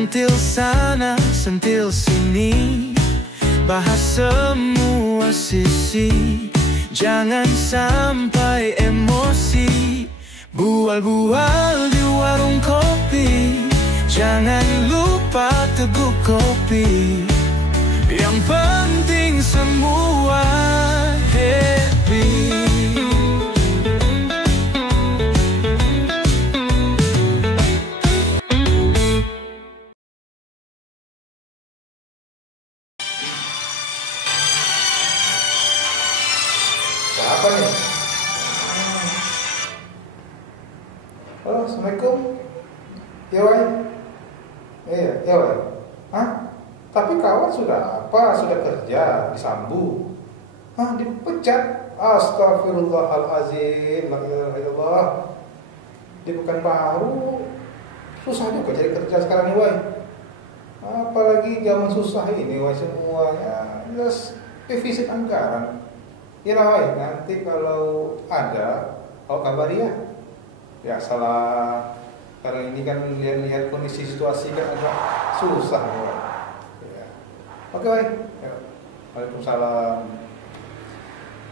Sentil sana, sentil sini, bahas semua sisi. Jangan sampai emosi, bual-bual di warung kopi. Jangan lupa teguk kopi. Yang penting semua happy. Siapa nih? Halo, Assalamualaikum. Ya, Wai. Ya, Wai. Hah? Tapi kawan sudah apa? Sudah kerja, disambu. Hah, dipecat. Astagfirullahalazim. La ilaha illallah. Di Pekanbaru susah juga cari kerja sekarang nih, Wai. Apalagi zaman susah ini, Wai, semuanya jelas defisit anggaran. Ya lah, Wai, nanti kalau ada, kau kabari ya. Biasalah, karena ini kan lihat kondisi situasi kan agak susah, Wai. Ya. Oke, Wai. Ya. Waalaikumsalam.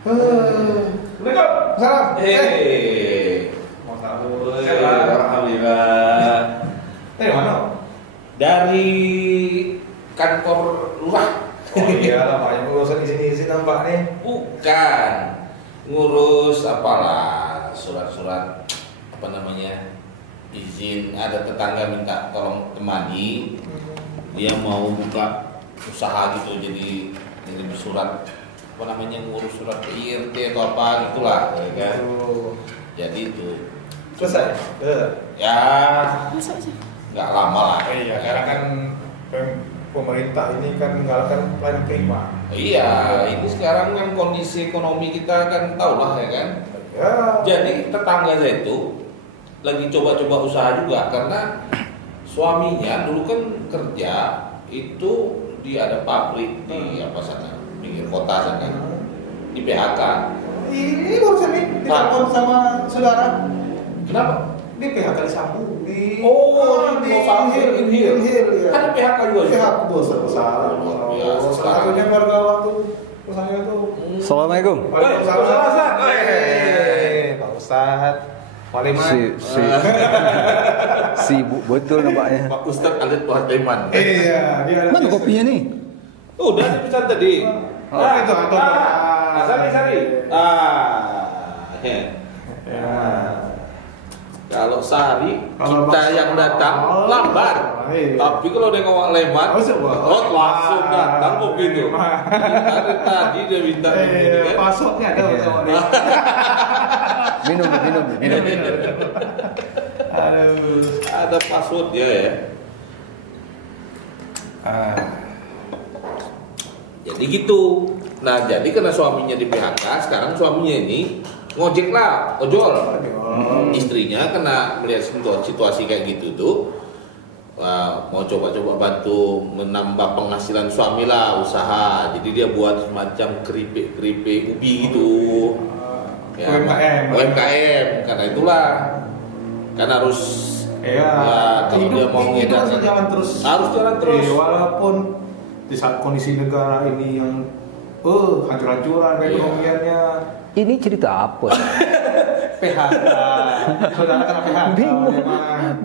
Waalaikumsalam. Mau sahur. Alhamdulillah. Dari mana? Dari kantor lurah. Oh iyalah, banyak urusan di sini nampaknya. Bukan ngurus apalah, surat-surat apa namanya, izin. Ada tetangga minta tolong temani, dia mau buka usaha gitu, jadi ngirim surat apa namanya, ngurus surat PIRT atau apa gitulah, ya kan. Jadi itu Selesai? ya nggak lama lah. Iya, karena kan pemerintah ini kan menggalakkan pelayanan prima. Iya, ini sekarang kan kondisi ekonomi kita kan tahu lah, ya kan. Ya. Jadi tetangga saya itu lagi coba-coba usaha juga, karena suaminya dulu kan kerja itu di ada pabrik di apa sana, pinggir kota sana, di PHK. Ini barusan nih ditelepon sama saudara. Kenapa? Di PHK disambung di di Inhil. Ya. Kan PHK juga. PHK besar. Luar biasa. Salah satunya keluarga waktu usahanya tuh. Assalamualaikum. Waalaikumsalam. Pak Ustadz. Waliman. Sibuk betul nampaknya. Pak Ustadz Alit Wahdeman. Iya, dia ada. Mana kopinya nih? Udah dipesan tadi. Itu atau Sari. Kalau Sari, kita yang datang lambat. Tapi kalau dia ngomong lemat, langsung datang kok gitu. Dari tadi dia minta begini kan. Pasoknya ada sama dia. Minum. Aduh. Ada passwordnya ya. Jadi gitu. Nah, jadi karena suaminya di PHK, sekarang suaminya ini ngojek lah, ojol. Istrinya kena melihat situasi kayak gitu tuh, mau coba-coba bantu menambah penghasilan suami lah, usaha. Jadi dia buat semacam keripik ubi gitu. Ya, UMKM. Karena itulah, kan harus kalau dia mau ngedar harus jalan terus. Harus jalan terus. Walaupun di saat kondisi negara ini yang hancur-hancuran ekonomiannya. Ini cerita apa? PHK. Saudara kena PHK.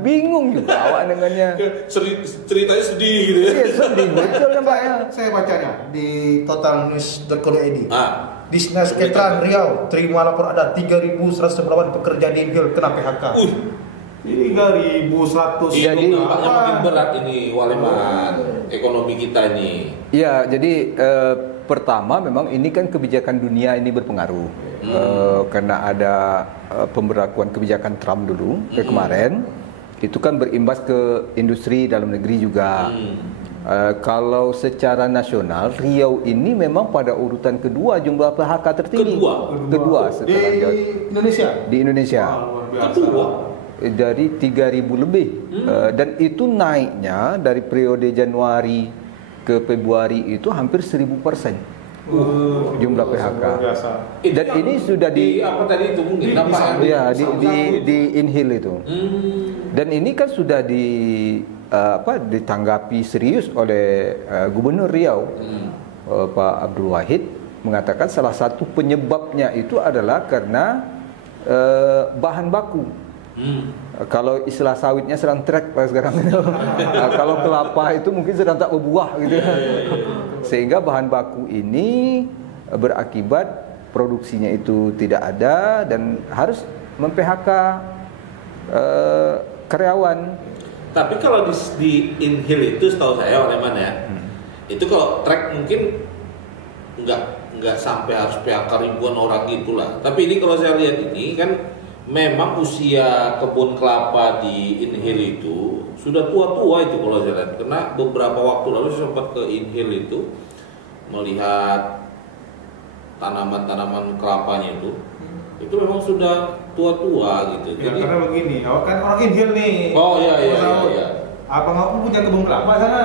Bingung juga awak dengannya. Ceritanya sedih gitu ya. Iya, sedih betul nampaknya. Saya bacanya di totalnews.co.id. Dinas Ketran Riau terima lapor ada 3.108 pekerja di Inhil kena PHK. 3.100. Jadi nampaknya makin berat ini Waliman, ekonomi kita ini. Iya, jadi pertama memang ini kan kebijakan dunia ini berpengaruh. Karena ada pemberlakuan kebijakan Trump dulu kemarin, itu kan berimbas ke industri dalam negeri juga. Kalau secara nasional, Riau ini memang pada urutan kedua jumlah PHK tertinggi. Kedua setelah di Indonesia. Luar biasa. Kedua. Dari 3.000 lebih. Dan itu naiknya dari periode Januari ke Februari itu hampir 1.000% jumlah PHK. Dan ini sudah di apa tadi itu mungkin di Inhil itu. Dan ini kan sudah di ditanggapi serius oleh Gubernur Riau Pak Abdul Wahid, mengatakan salah satu penyebabnya itu adalah karena bahan baku. Kalau istilah sawitnya sedang trek sekarang itu. Kalau kelapa itu mungkin sedang tak berbuah gitu. Sehingga bahan baku ini berakibat produksinya itu tidak ada dan harus mem-PHK karyawan. Tapi kalau di Inhil itu setahu saya oleh mana ya? Itu kalau trek mungkin nggak sampai harus PHK ribuan orang gitulah. Tapi ini kalau saya lihat ini kan memang usia kebun kelapa di Inhil itu sudah tua-tua itu kalau saya lihat. Karena beberapa waktu lalu saya sempat ke Inhil itu melihat tanaman-tanaman kelapanya itu memang sudah tua-tua gitu. Ya, Jadi karena begini, kan orang Inhil nih. oh iya. Abang aku punya kebun kelapa sana.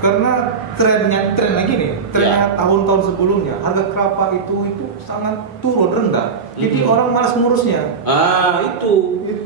Karena trennya gini, trennya tahun-tahun sebelumnya harga kelapa itu sangat turun rendah. Jadi orang malas ngurusnya.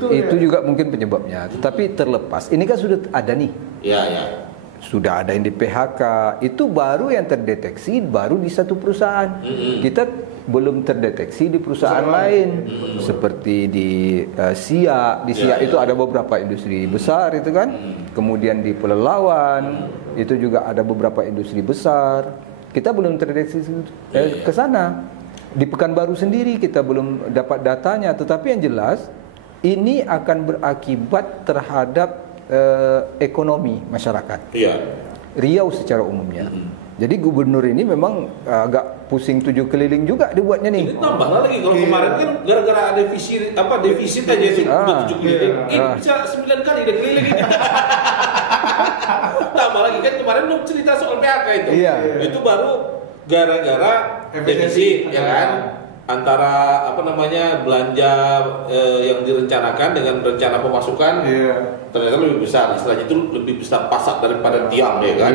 Itu juga mungkin penyebabnya. Tetapi terlepas, ini kan sudah ada nih. Iya. Sudah ada yang di PHK, itu baru yang terdeteksi baru di satu perusahaan. Kita belum terdeteksi di perusahaan lain. Seperti di Siak, Siak itu ada beberapa industri besar itu kan. Kemudian di Pelelawan itu juga ada beberapa industri besar. Kita belum terdeteksi ke sana. Di Pekanbaru sendiri kita belum dapat datanya, tetapi yang jelas ini akan berakibat terhadap ekonomi masyarakat. Iya. Riau secara umumnya. Jadi gubernur ini memang agak pusing 7 keliling juga dibuatnya nih. Ini tambah lagi kalau kemarin kan gara-gara ada defisit aja itu udah 7 keliling. Ini bisa 9 kali dia keliling ini. Tambah lagi kan kemarin belum cerita soal PHK itu. Iya. Itu baru gara-gara defisit ya kan. Antara belanja yang direncanakan dengan rencana pemasukan ternyata lebih besar, istilahnya itu lebih besar pasak daripada tiang ya kan.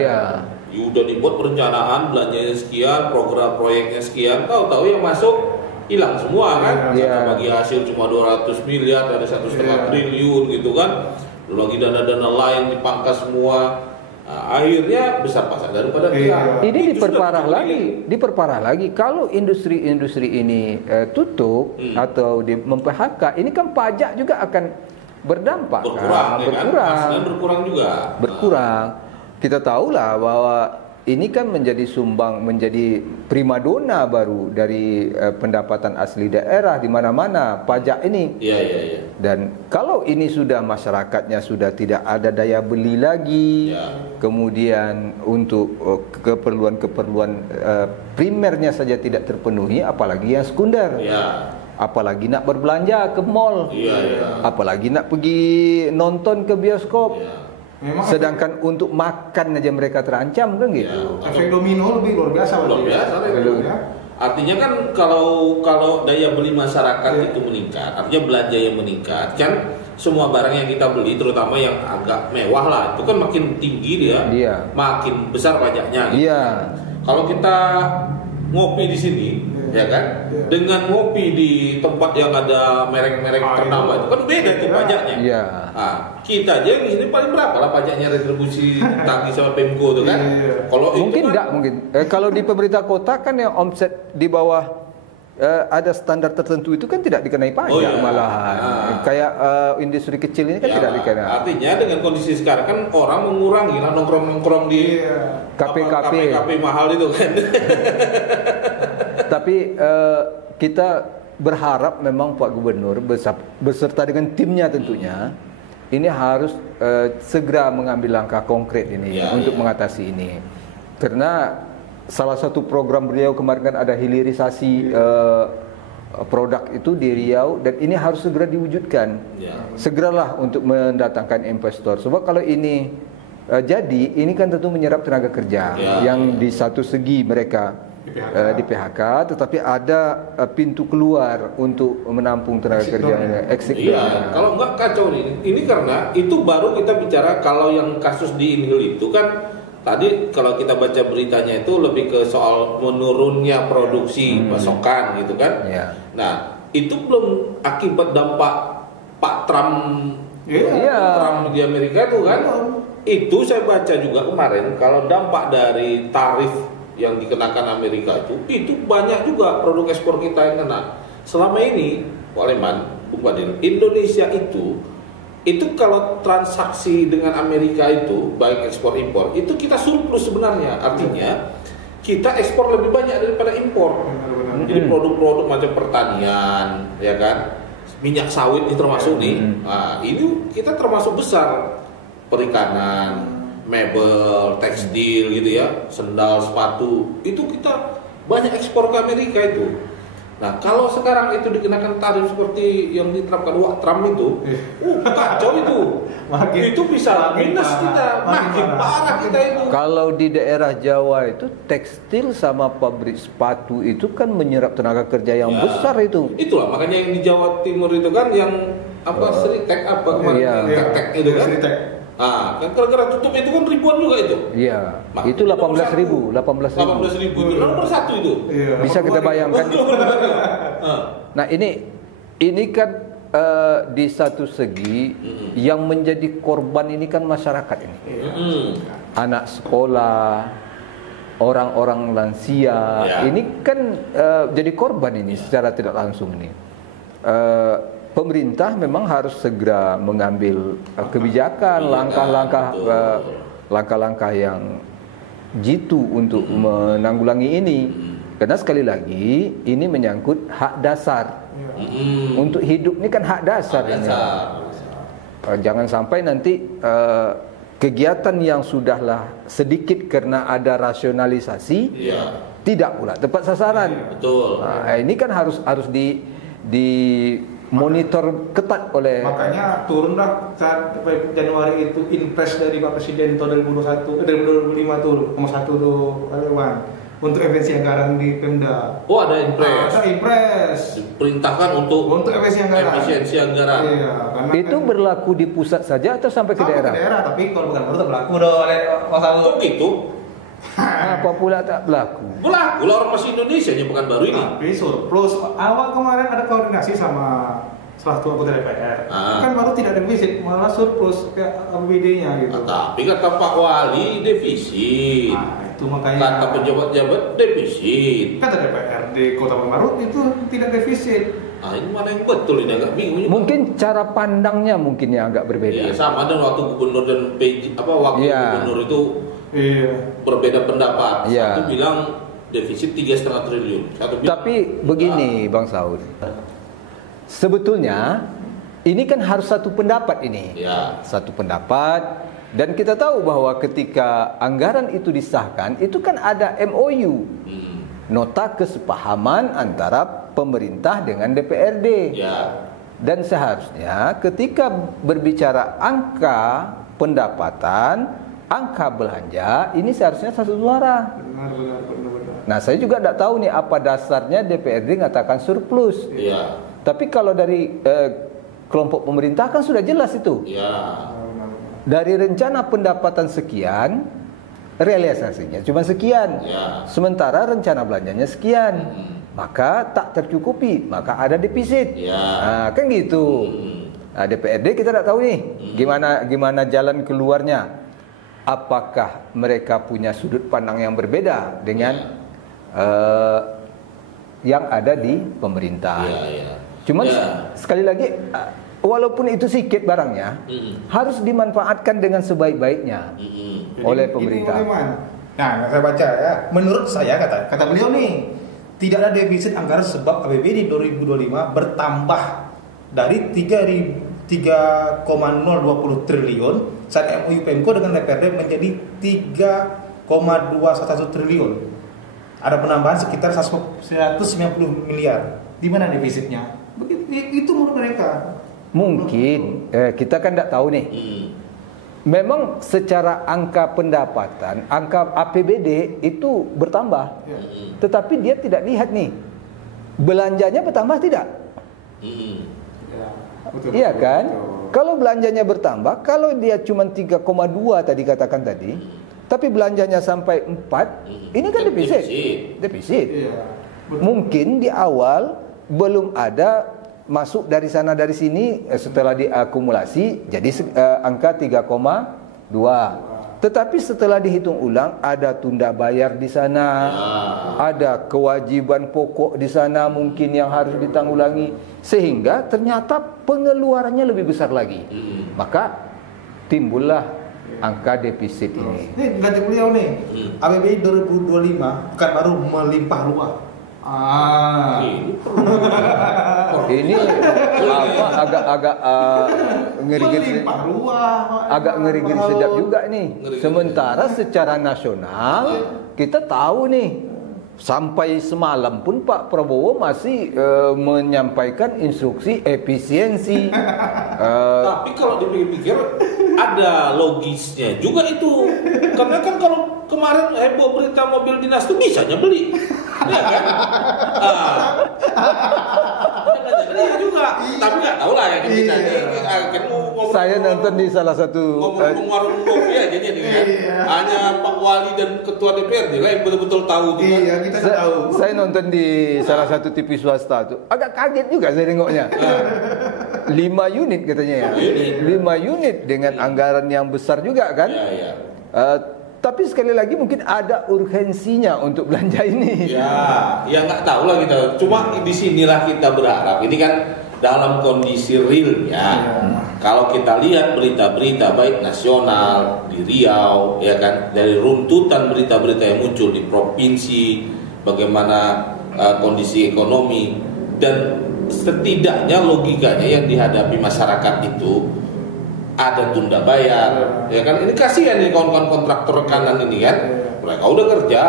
Udah dibuat perencanaan belanjanya sekian, program proyeknya sekian, tahu-tahu yang masuk hilang semua kan. Bagi hasil cuma 200 miliar dari 1,5 triliun gitu kan. Lagi dana-dana lain dipangkas semua. Nah, akhirnya besar pasak daripada tiang. Ini diperparah lagi. Kalau industri-industri ini tutup atau mem-PHK, ini kan pajak juga akan berdampak. Berkurang juga. Kita tahulah bahwa ini kan menjadi primadona baru dari pendapatan asli daerah di mana-mana pajak ini. Iya. Dan kalau ini sudah masyarakatnya sudah tidak ada daya beli lagi, kemudian untuk keperluan-keperluan primernya saja tidak terpenuhi, apalagi yang sekunder. Apalagi nak berbelanja ke mall, apalagi nak pergi nonton ke bioskop. Sedangkan untuk makan aja mereka terancam kan gitu. Efek domino lebih luar biasa. Artinya kan kalau daya beli masyarakat itu meningkat, artinya belanja yang meningkat, kan semua barang yang kita beli, terutama yang agak mewah lah, itu kan makin tinggi dia, makin besar pajaknya. Gitu. Kalau kita ngopi di sini, ya kan, dengan ngopi di tempat yang ada merek-merek ternama itu kan beda tuh pajaknya. Nah, kita aja di sini paling berapa lah pajaknya retribusi tagih sama Pemko tuh kan? Kalau mungkin enggak mungkin. Kalau di pemerintah kota kan yang omset di bawah ada standar tertentu itu kan tidak dikenai pajak malahan. Kayak industri kecil ini kan tidak dikenai. Artinya dengan kondisi sekarang kan orang mengurangi lah nongkrong-nongkrong di KP mahal itu kan. Tapi kita berharap memang Pak Gubernur beserta dengan timnya tentunya ini harus segera mengambil langkah konkret ini untuk mengatasi ini. Karena salah satu program Riau kemarin kan ada hilirisasi produk itu di Riau dan ini harus segera diwujudkan. Segeralah untuk mendatangkan investor. Sebab kalau ini jadi, ini kan tentu menyerap tenaga kerja yang di satu segi mereka di PHK, tetapi ada pintu keluar untuk menampung tenaga kerja exit. Kalau enggak kacau nih. Ini karena itu baru kita bicara kalau yang kasus di Inhil itu kan tadi kalau kita baca beritanya itu lebih ke soal menurunnya produksi pasokan gitu kan. Nah, itu belum akibat dampak Pak Trump Trump di Amerika itu kan. Itu saya baca juga kemarin kalau dampak dari tarif yang dikenakan Amerika itu banyak juga produk ekspor kita yang kena. Selama ini, Pak Leman, Bung Badil, Indonesia itu kalau transaksi dengan Amerika itu baik ekspor impor itu kita surplus sebenarnya. Artinya kita ekspor lebih banyak daripada impor. Jadi produk-produk macam pertanian, ya kan, minyak sawit ini termasuk nih. Nah, ini kita termasuk besar. Perikanan, mebel, tekstil gitu ya, sendal, sepatu, itu kita banyak ekspor ke Amerika itu. Nah, kalau sekarang itu dikenakan tarif seperti yang diterapkan Trump itu, kacau itu. Itu bisa minus kita, makin parah kita itu. Kalau di daerah Jawa itu tekstil sama pabrik sepatu itu kan menyerap tenaga kerja yang besar itu. Itulah makanya yang di Jawa Timur itu kan yang apa Seritek apa kemarin tek itu kan. Ah, kan gara-gara tutup itu kan ribuan juga itu. Iya. Itu 18.000 itu nomor 1 itu. Iya. Bisa kita bayangkan. Nah, ini kan di satu segi yang menjadi korban ini kan masyarakat ini. Anak sekolah, orang-orang lansia, ini kan jadi korban ini secara tidak langsung ini. Pemerintah memang harus segera mengambil kebijakan, langkah-langkah yang jitu untuk menanggulangi ini. Karena sekali lagi ini menyangkut hak dasar. Untuk hidup ini kan hak dasar. Jangan sampai nanti kegiatan yang sudahlah sedikit karena ada rasionalisasi tidak pula tepat sasaran. Betul. Nah, ini kan harus di monitor ketat oleh, makanya turunlah saat Januari itu impres dari Pak Presiden tahun 2021 2025 tuh nomor 1 tuh Lewan untuk efisiensi anggaran di Pemda. Oh, ada impres. Ada impres. Diperintahkan untuk efisiensi anggaran. Iya, itu kan berlaku di pusat saja atau sampai ke daerah? Ke daerah, tapi kalau bukan baru berlaku dong oleh pasal itu. Apa pula tak berlaku? Berlaku lah, orang masih Indonesia nya bukan baru ini. Tapi surplus awal kemarin ada koordinasi sama salah satu anggota DPR. Kan baru tidak defisit, malah surplus ke APBD-nya gitu. Tapi kata Pak Wali defisit. Itu makanya kata pejabat-pejabat defisit. Kata DPRD Kota Baru itu tidak defisit. Ini mana yang betul, ini agak bingung. Mungkin cara pandangnya mungkin yang agak berbeda. Iya, sama dan waktu gubernur dan wakil gubernur itu berbeda pendapat. Satu bilang defisit 3,5 triliun. Tapi begini Bang Saud, sebetulnya ini kan harus satu pendapat ini. Satu pendapat. Dan kita tahu bahwa ketika anggaran itu disahkan, itu kan ada MOU, nota kesepahaman antara pemerintah dengan DPRD. Dan seharusnya ketika berbicara angka pendapatan, angka belanja, ini seharusnya satu suara. Benar. Nah, saya juga tidak tahu nih apa dasarnya DPRD mengatakan surplus. Tapi kalau dari kelompok pemerintah kan sudah jelas itu. Dari rencana pendapatan sekian, realisasinya cuma sekian. Sementara rencana belanjanya sekian. Maka tak tercukupi, maka ada defisit. Nah, kan gitu. Nah, DPRD kita tidak tahu nih gimana jalan keluarnya. Apakah mereka punya sudut pandang yang berbeda dengan yang ada di pemerintah? Cuman sekali lagi, walaupun itu sedikit barangnya, harus dimanfaatkan dengan sebaik-baiknya oleh pemerintah. Nah, saya baca ya. Menurut saya kata beliau nih, tidak ada defisit anggaran sebab APBD 2025 bertambah dari 3,020 triliun saat MOU Pemko dengan DPRD menjadi 3,211 triliun. Ada penambahan sekitar 190 miliar. Di mana defisitnya? Itu menurut mereka. Mungkin kita kan tidak tahu nih. Memang secara angka pendapatan, angka APBD itu bertambah. Tetapi dia tidak lihat nih, belanjanya bertambah tidak? Iya kan? Kalau belanjanya bertambah, kalau dia cuma 3,2 tadi katakan tadi, tapi belanjanya sampai 4, ini kan defisit. Mungkin di awal belum ada masuk dari sana dari sini, setelah diakumulasi jadi angka 3,2 2. Tetapi setelah dihitung ulang ada tunda bayar di sana, ada kewajiban pokok di sana mungkin yang harus ditanggulangi, sehingga ternyata pengeluarannya lebih besar lagi. Maka timbullah angka defisit ini. Ini ganti beliau nih. APBD 2025 bukan baru melimpah ruah. Ini agak ngeri-ngeri, agak ngeri-ngeri sedap juga nih. Sementara secara nasional kita tahu nih, sampai semalam pun Pak Prabowo masih menyampaikan instruksi efisiensi. Tapi kalau dipikir-pikir ada logisnya juga itu. Karena kan kalau kemarin heboh berita mobil dinas itu bisanya beli. Ya kan? Iya juga. Tapi nggak tahu lah ya kita Saya nonton di salah satu ngomong warung kopi aja jadi kan. Hanya Pak Wali dan Ketua DPRD lah yang betul-betul tahu. Iya, kita tahu. Saya nonton di salah satu TV swasta tuh. Agak kaget juga saya nengoknya. 5 unit katanya ya. 5 unit dengan anggaran yang besar juga kan. Tapi sekali lagi mungkin ada urgensinya untuk belanja ini. Ya nggak tahu lah kita. Cuma di sinilah kita berharap. Ini kan dalam kondisi realnya. Kalau kita lihat berita-berita baik nasional di Riau, ya kan, dari runtutan berita-berita yang muncul di provinsi, bagaimana kondisi ekonomi, dan setidaknya logikanya yang dihadapi masyarakat itu ada tunda bayar, ya kan? Ini kasihan nih kawan-kawan kontraktor rekanan ini kan, mereka udah kerja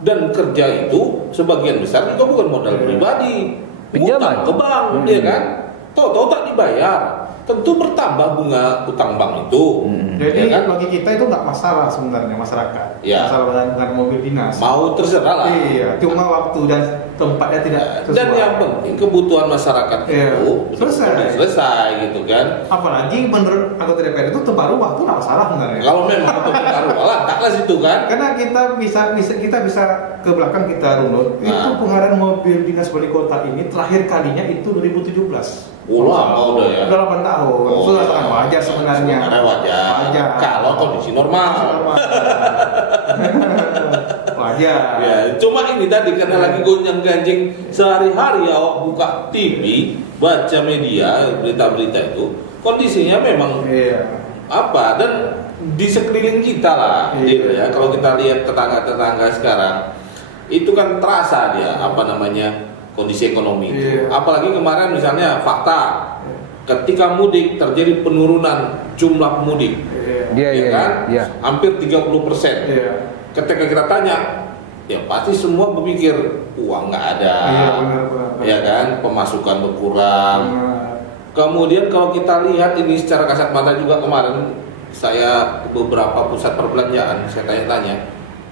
dan kerja itu sebagian besar juga bukan modal pribadi, pinjaman ke bank, ya kan? Tahu-tahu tak dibayar, tentu bertambah bunga utang bank itu. Jadi ya kan? bagi kita itu nggak masalah sebenarnya masyarakat, masalah dengan mobil dinas. Mau terserah lah. Iya, cuma waktu dan tempatnya tidak sesuai. Dan yang penting kebutuhan masyarakat itu selesai gitu kan. Apalagi menurut anggota DPR itu tempat rumah itu nggak masalah sebenarnya. Kalau memang untuk tempat rumah lah, taklah situ kan. Karena kita bisa ke belakang kita runut. Itu pengadaan mobil dinas wali kota ini terakhir kalinya itu 2017. Lama udah ya. Udah 8 tahun. Sudah sangat wajar sebenarnya. Wajar. Kalau kondisi normal. Wajar. Ya, cuma ini tadi karena lagi gonjang-ganjing sehari-hari awak buka TV, baca media, berita-berita itu, kondisinya memang dan di sekeliling kita lah, ya. Kalau kita lihat tetangga-tetangga sekarang, itu kan terasa dia kondisi ekonomi itu. Apalagi kemarin misalnya fakta ketika mudik terjadi penurunan jumlah mudik, hampir 30%. Ketika kita tanya, ya pasti semua berpikir uang nggak ada, ya kan, pemasukan berkurang. Kemudian kalau kita lihat ini secara kasat mata juga kemarin saya ke beberapa pusat perbelanjaan, saya tanya-tanya,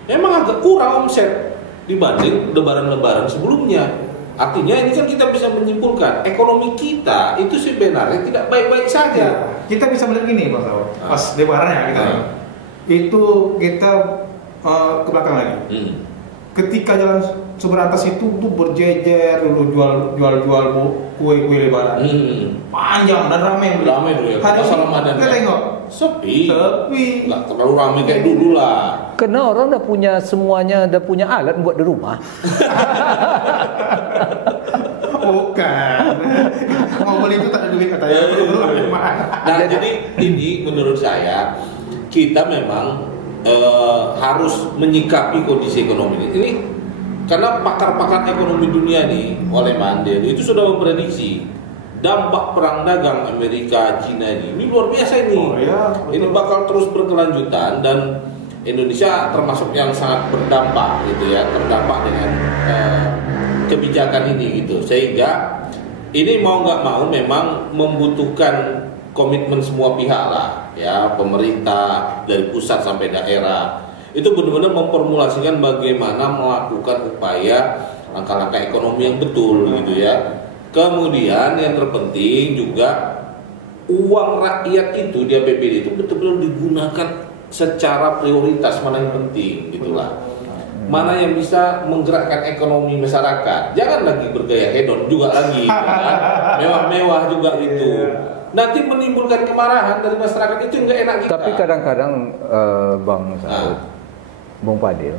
memang agak kurang omset dibanding lebaran-lebaran sebelumnya. Artinya ini kan kita bisa menyimpulkan ekonomi kita itu sebenarnya tidak baik-baik saja. Kita bisa melihat gini, Pak Sawo. Pas lebaran ya itu kita ke belakang lagi. Ketika jalan Sumberantas itu tuh berjejer dulu jual kue lebaran. Panjang dan ramai dulu ya. Hari ini kita tengok sepi. Nggak terlalu ramai kayak dulu lah. Karena orang udah punya semuanya, udah punya alat buat di rumah. Bukan. Mau beli itu tak ada duit katanya. Nah, jadi ini menurut saya kita memang harus menyikapi kondisi ekonomi ini. Karena pakar-pakar ekonomi dunia nih, oleh Mandel itu sudah memprediksi dampak perang dagang Amerika Cina ini luar biasa ini. Ini bakal terus berkelanjutan dan Indonesia termasuk yang sangat berdampak gitu ya, terdampak dengan kebijakan ini gitu. Sehingga ini mau nggak mau memang membutuhkan komitmen semua pihak lah ya, pemerintah dari pusat sampai daerah. Itu benar-benar memformulasikan bagaimana melakukan upaya langkah-langkah ekonomi yang betul gitu ya. Kemudian yang terpenting juga uang rakyat itu di APBD itu betul-betul digunakan secara prioritas, mana yang penting gitulah. Mana yang bisa menggerakkan ekonomi masyarakat. Jangan lagi bergaya hedon juga lagi, kan? Mewah-mewah juga itu. nanti menimbulkan kemarahan dari masyarakat, itu nggak enak kita. Tapi kadang-kadang Bang Saud, Bung Fadil,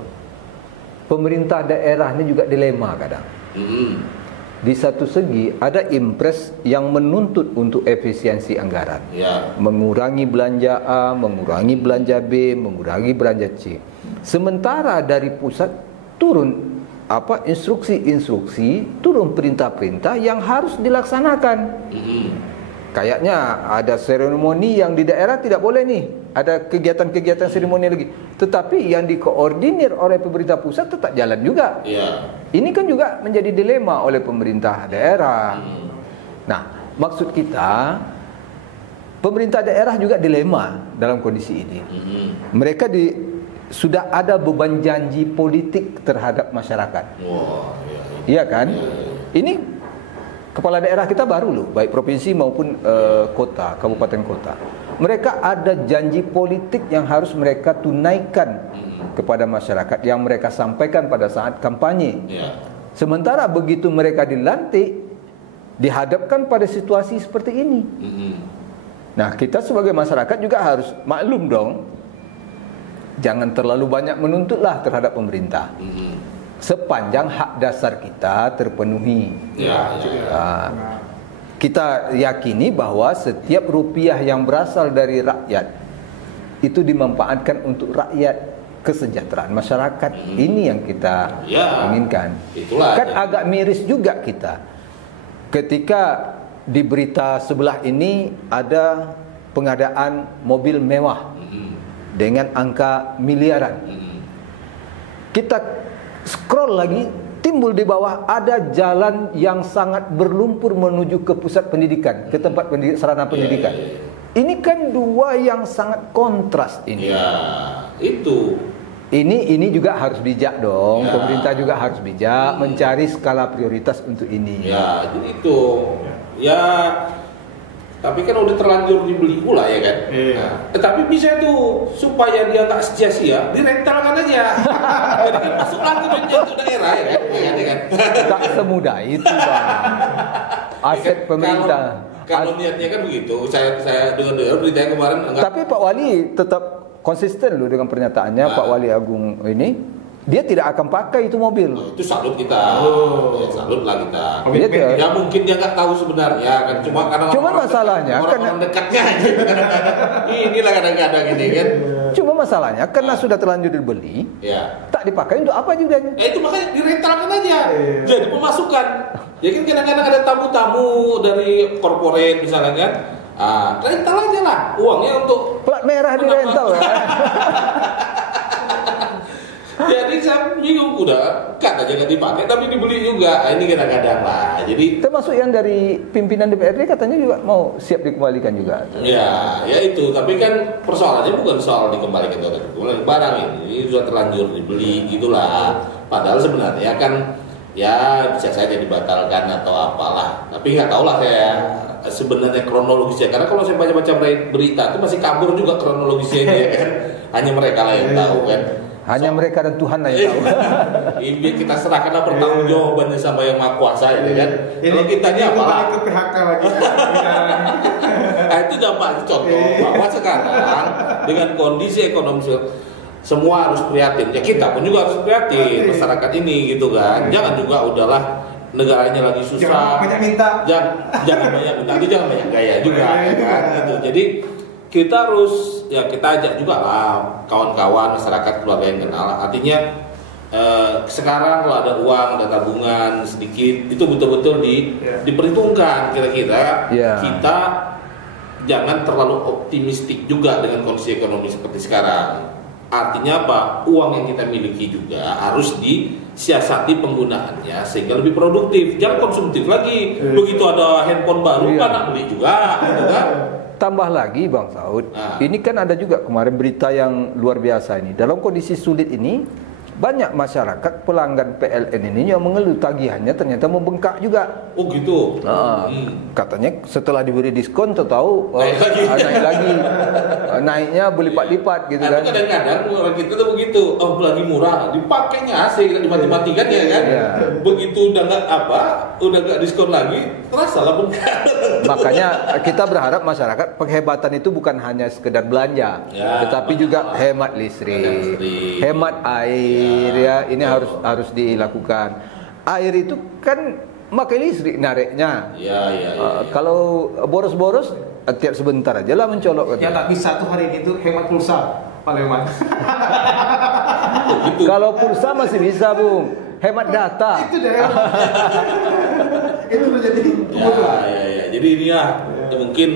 pemerintah daerah ini juga dilema kadang. Di satu segi ada impres yang menuntut untuk efisiensi anggaran, mengurangi belanja A, mengurangi belanja B, mengurangi belanja C. Sementara dari pusat turun instruksi-instruksi, turun perintah-perintah yang harus dilaksanakan. Kayaknya ada seremoni yang di daerah tidak boleh nih, ada kegiatan-kegiatan seremoni lagi. Tetapi yang dikoordinir oleh pemerintah pusat tetap jalan juga. Ini kan juga menjadi dilema oleh pemerintah daerah. Nah, maksud kita, pemerintah daerah juga dilema dalam kondisi ini. Mereka sudah ada beban janji politik terhadap masyarakat. Iya kan? Ini kepala daerah kita baru loh, baik provinsi maupun kota, kabupaten kota. Mereka ada janji politik yang harus mereka tunaikan kepada masyarakat, yang mereka sampaikan pada saat kampanye. Sementara begitu mereka dilantik, dihadapkan pada situasi seperti ini. Nah, kita sebagai masyarakat juga harus maklum dong. Jangan terlalu banyak menuntutlah terhadap pemerintah. Sepanjang hak dasar kita terpenuhi. Kita yakini bahwa setiap rupiah yang berasal dari rakyat itu dimanfaatkan untuk rakyat, kesejahteraan masyarakat. Ini yang kita inginkan. Kan agak miris juga kita ketika di berita sebelah ini ada pengadaan mobil mewah dengan angka miliaran. Kita scroll lagi, timbul di bawah ada jalan yang sangat berlumpur menuju ke pusat pendidikan, ke tempat sarana pendidikan. Ini kan dua yang sangat kontras ini. Itu. Ini juga harus bijak dong. Pemerintah juga harus bijak mencari skala prioritas untuk ini. Jadi itu. Tapi kan udah terlanjur dibeli pula ya kan. Tapi bisa tuh supaya dia nggak sia-sia, direntalkan aja. Jadi kan masuk lagi untuk daerah ya kan. Tak semudah itu Bang. Aset pemerintah. Kalau niatnya kan begitu. Saya dengar berita kemarin. Tapi Pak Wali tetap konsisten loh dengan pernyataannya. Pak Wali Agung ini, dia tidak akan pakai itu mobil. Itu salut kita. Salut lah kita. Ya mungkin dia nggak tahu sebenarnya kan, cuma masalahnya orang dekatnya gitu kadang-kadang. Inilah kadang-kadang ini kan. Cuma masalahnya karena sudah terlanjur dibeli, tak dipakai untuk apa juga? Itu makanya direntalkan aja. Jadi pemasukan. Jadi kan kadang-kadang ada tamu-tamu dari korporat misalnya kan. Rental aja lah uangnya untuk plat merah di rental. Jadi saya bingung, udah cut aja nggak dipakai tapi dibeli juga. Ini kadang-kadang lah. Jadi termasuk yang dari pimpinan DPRD katanya juga mau siap dikembalikan juga. Ya itu. Tapi kan persoalannya bukan soal dikembalikan atau tidak. Barang ini sudah terlanjur dibeli gitulah. Padahal sebenarnya kan bisa saja dibatalkan atau apalah. Tapi nggak tahu lah saya sebenarnya kronologisnya. Karena kalau saya baca-baca berita itu masih kabur juga kronologisnya ya kan. Hanya mereka lah yang tahu kan. Hanya mereka dan Tuhan lah yang tahu. Ini kita serahkanlah pertanggungjawabannya sama yang Maha Kuasa itu kan. Kalau kita ini apalah ke PHK lagi. Itu dampak contoh bahwa sekarang dengan kondisi ekonomi semua harus prihatin. Ya kita pun juga harus prihatin masyarakat ini gitu kan. Jangan juga udahlah negaranya lagi susah. Jangan banyak minta. Jangan banyak minta, jangan banyak gaya juga kan gitu. Jadi kita harus kita ajak juga lah kawan-kawan masyarakat keluarga yang kenal. Artinya sekarang kalau ada uang, ada tabungan sedikit, itu betul-betul diperhitungkan kira-kira kita jangan terlalu optimistik juga dengan kondisi ekonomi seperti sekarang. Artinya apa? Uang yang kita miliki juga harus disiasati penggunaannya sehingga lebih produktif. Jangan konsumtif lagi. Begitu ada handphone baru kan nak beli juga, gitu kan? Tambah lagi Bang Saud, ini kan ada juga kemarin berita yang luar biasa ini. Dalam kondisi sulit ini, banyak masyarakat pelanggan PLN ini yang mengeluh tagihannya ternyata membengkak juga. Oh gitu. Katanya setelah diberi diskon tahu naik lagi. Naiknya berlipat-lipat gitu kan. Kadang-kadang orang kita tuh begitu, oh lagi murah, dipakainya AC, dimati-matikan ya kan. Begitu udah nggak diskon lagi, terasa lah bengkak. Makanya kita berharap masyarakat penghebatan itu bukan hanya sekedar belanja, tetapi juga hemat listrik, hemat air. Ya, ini harus dilakukan. Air itu kan makai listrik nariknya. Kalau boros-boros tiap sebentar aja lah mencolok. Ya tak bisa tuh hari itu hemat pulsa, paling hemat. Kalau pulsa masih bisa, Bung. Hemat data. Itu deh. Itu menjadi kebutuhan. Jadi ini mungkin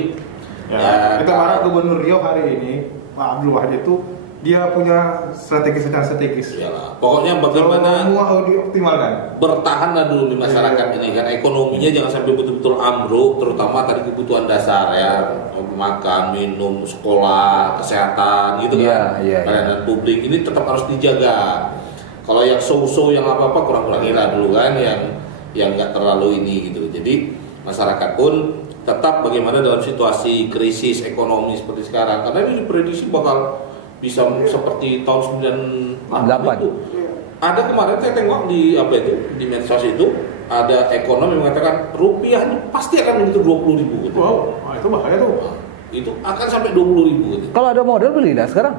kita marah Gubernur Riau hari ini, Pak Abdul Wahid itu dia punya strategi. Iyalah. Pokoknya bagaimana semua dioptimalkan. Bertahanlah dulu di masyarakat ini kan, ekonominya jangan sampai betul-betul ambruk, terutama tadi kebutuhan dasar ya, makan, minum, sekolah, kesehatan gitu kan. Pelayanan publik ini tetap harus dijaga. Kalau yang so-so yang apa-apa kurang-kurangilah dulu kan, yang nggak terlalu ini gitu. Jadi masyarakat pun tetap bagaimana dalam situasi krisis ekonomi seperti sekarang, karena ini diprediksi bakal bisa seperti tahun 98 itu. Ada kemarin saya tengok di di medsos itu ada ekonom yang mengatakan rupiah ini pasti akan menyentuh 20.000 gitu. Wow, itu bahaya tuh. Itu akan sampai 20.000 gitu. Kalau ada modal belilah sekarang.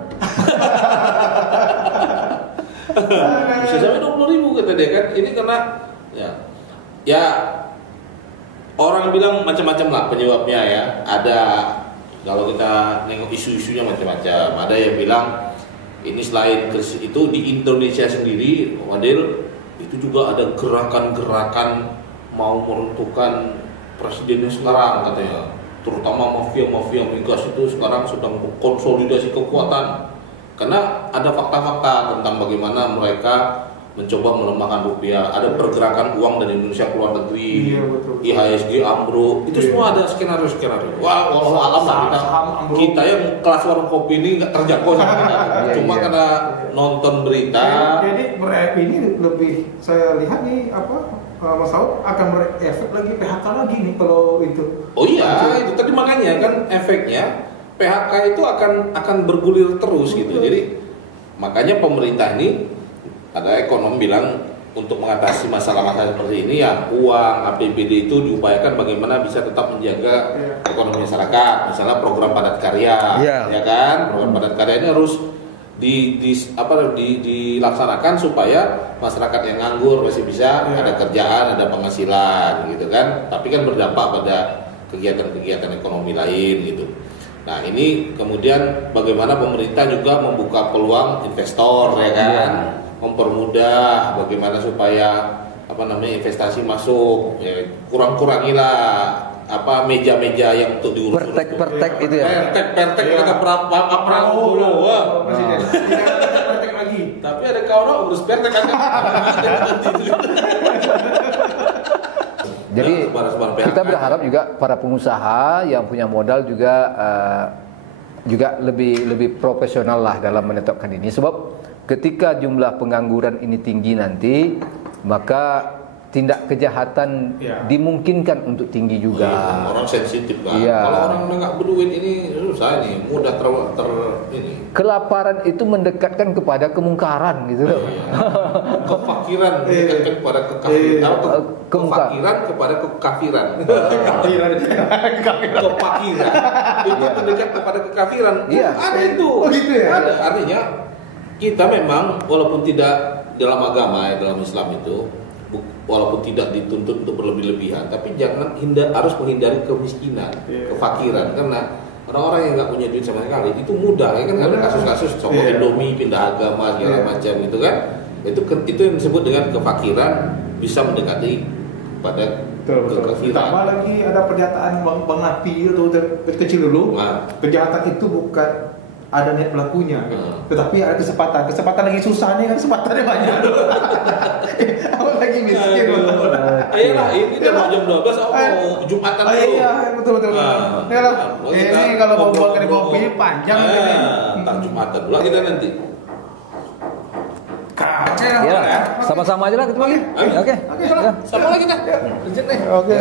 Bisa sampai 20.000 kata dia kan. Ini karena ya orang bilang macam-macam lah penyebabnya ya. Ada, kalau kita nengok isu-isunya macam-macam. Ada yang bilang ini selain krisis itu di Indonesia sendiri, Wadil, itu juga ada gerakan-gerakan mau meruntuhkan presidennya sekarang katanya. Terutama mafia-mafia migas itu sekarang sedang konsolidasi kekuatan. Karena ada fakta-fakta tentang bagaimana mereka mencoba melemahkan rupiah. Ada pergerakan uang dari Indonesia ke luar negeri, IHSG ambruk, itu semua ada skenario-skenario. Wah, walau alam lah kita yang kelas warung kopi ini nggak terjangkau cuma karena nonton berita. Jadi ini lebih saya lihat nih Mas Saud akan berefek lagi PHK lagi nih kalau itu. Oh iya, itu tadi makanya kan efeknya PHK itu akan bergulir terus gitu. Jadi makanya pemerintah ini, ada ekonom bilang untuk mengatasi masalah-masalah seperti ini ya uang APBD itu diupayakan bagaimana bisa tetap menjaga ekonomi masyarakat. Misalnya program padat karya, ya kan? Program padat karya ini harus dilaksanakan supaya masyarakat yang nganggur masih bisa ada kerjaan, ada penghasilan gitu kan. Tapi kan berdampak pada kegiatan-kegiatan ekonomi lain gitu. Nah ini kemudian bagaimana pemerintah juga membuka peluang investor ya kan. Mempermudah bagaimana supaya investasi masuk, ya, kurang-kurangilah meja-meja yang untuk diurus. Pertek itu ya. Pertek kita Prabowo. Pertek lagi. Tapi ada kawan urus pertek kan. Jadi kita berharap juga para pengusaha yang punya modal juga lebih profesional lah dalam menetapkan ini, sebab ketika jumlah pengangguran ini tinggi nanti, maka tindak kejahatan dimungkinkan untuk tinggi juga. Orang sensitif kan. Kalau orang nggak berduit ini susah nih, mudah ini. Kelaparan itu mendekatkan kepada kemungkaran gitu loh. Kefakiran mendekatkan kepada kekafiran atau kefakiran kepada kekafiran. Kefakiran itu mendekat kepada kekafiran. Ada itu. Oh gitu ya. Ada, artinya kita memang walaupun tidak dalam agama dalam Islam itu walaupun tidak dituntut untuk berlebih-lebihan, tapi harus menghindari kemiskinan, kefakiran, karena orang-orang yang nggak punya duit sama sekali itu mudah ya kan. Ada kasus-kasus sokok Indomie pindah agama segala macam itu kan, itu yang disebut dengan kefakiran, bisa mendekati pada kekafiran. Tambah lagi ada pernyataan Bang Napi itu kecil dulu, kejahatan itu bukan ada niat pelakunya, tetapi ada kesempatan lagi susah nih kan, kesempatannya banyak. Lagi miskin. Ayolah, ini udah jam 12 mau Jumatan dulu. Iya, betul. Ini kalau mau buat kopi panjang ini. Entar Jumatan dulu kita nanti. Ya, sama-sama aja lah ketemu lagi. Oke. Sama lagi kita. Oke.